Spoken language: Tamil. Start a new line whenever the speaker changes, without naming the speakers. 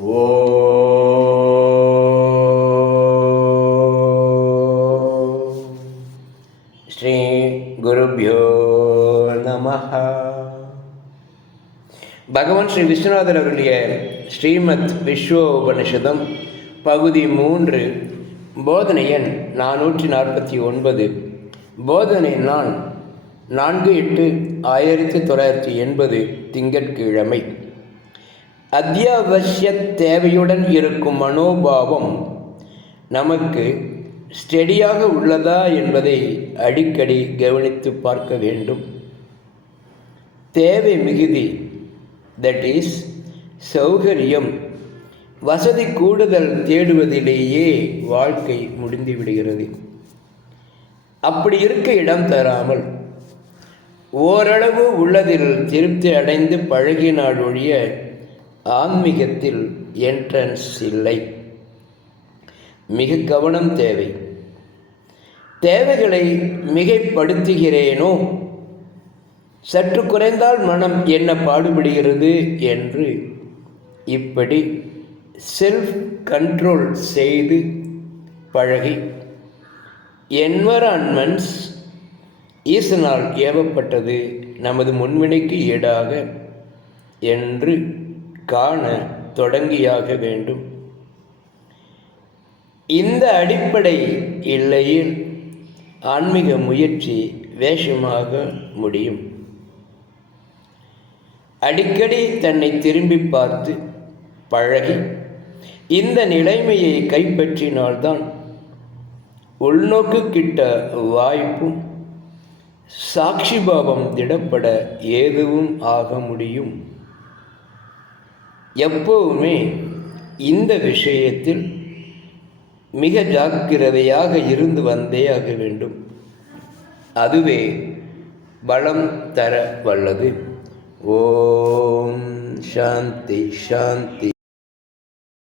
ஓம் ஸ்ரீ குருபியோ நம பகவான் ஸ்ரீ விஸ்வநாதர் அவருடைய ஸ்ரீமத் விஸ்வ உபனிஷதம் பகுதி மூன்று போதனை எண் நானூற்றி நாற்பத்தி ஒன்பது. போதனை நான் நான்கு எட்டு ஆயிரத்தி தொள்ளாயிரத்தி எண்பது திங்கட்கிழமை. அத்தியாவசிய தேவையுடன் இருக்கும் மனோபாவம் நமக்கு ஸ்டெடியாக உள்ளதா என்பதை அடிக்கடி கவனித்து பார்க்க வேண்டும். தேவை மிகுதி தட் இஸ் சௌகரியம் வசதி கூடுதல் தேடுவதிலேயே வாழ்க்கை முடிந்து விடுகிறது. அப்படி இருக்க இடம் தராமல் ஓரளவு உள்ளதில் திருப்தி அடைந்து பழகினால் ஒழிய ஆன்மீகத்தில் என்ட்ரன்ஸ் இல்லை. மிக கவனம் தேவை. தேவைகளை மிகைப்படுத்துகிறேனோ? சற்று குறைந்தால் மனம் என்ன பாடுபடுகிறது என்று இப்படி செல்ஃப் கண்ட்ரோல் செய்து பழகி. என்வரான்மெண்ட்ஸ் ஈசனால் ஏவப்பட்டது. நமது முன்வினைக்கு ஈடாக என்று காண தொடங்கியாக வேண்டும். இந்த அடிப்படை இல்லையில் ஆன்மீக முயற்சி வேஷமாக முடியும். அடிக்கடி தன்னை திரும்பி பார்த்து பழகி இந்த நிலைமையை கைப்பற்றினால்தான் உள்நோக்கு கிட்ட வாய்ப்பும் சாட்சிபாவம் திடப்பட ஏதுவும் ஆக முடியும். எப்போவுமே இந்த விஷயத்தில் மிக ஜாக்கிரதையாக இருந்து வந்தே ஆக வேண்டும். அதுவே பலம் தர வல்லது. ஓம் சாந்தி சாந்தி.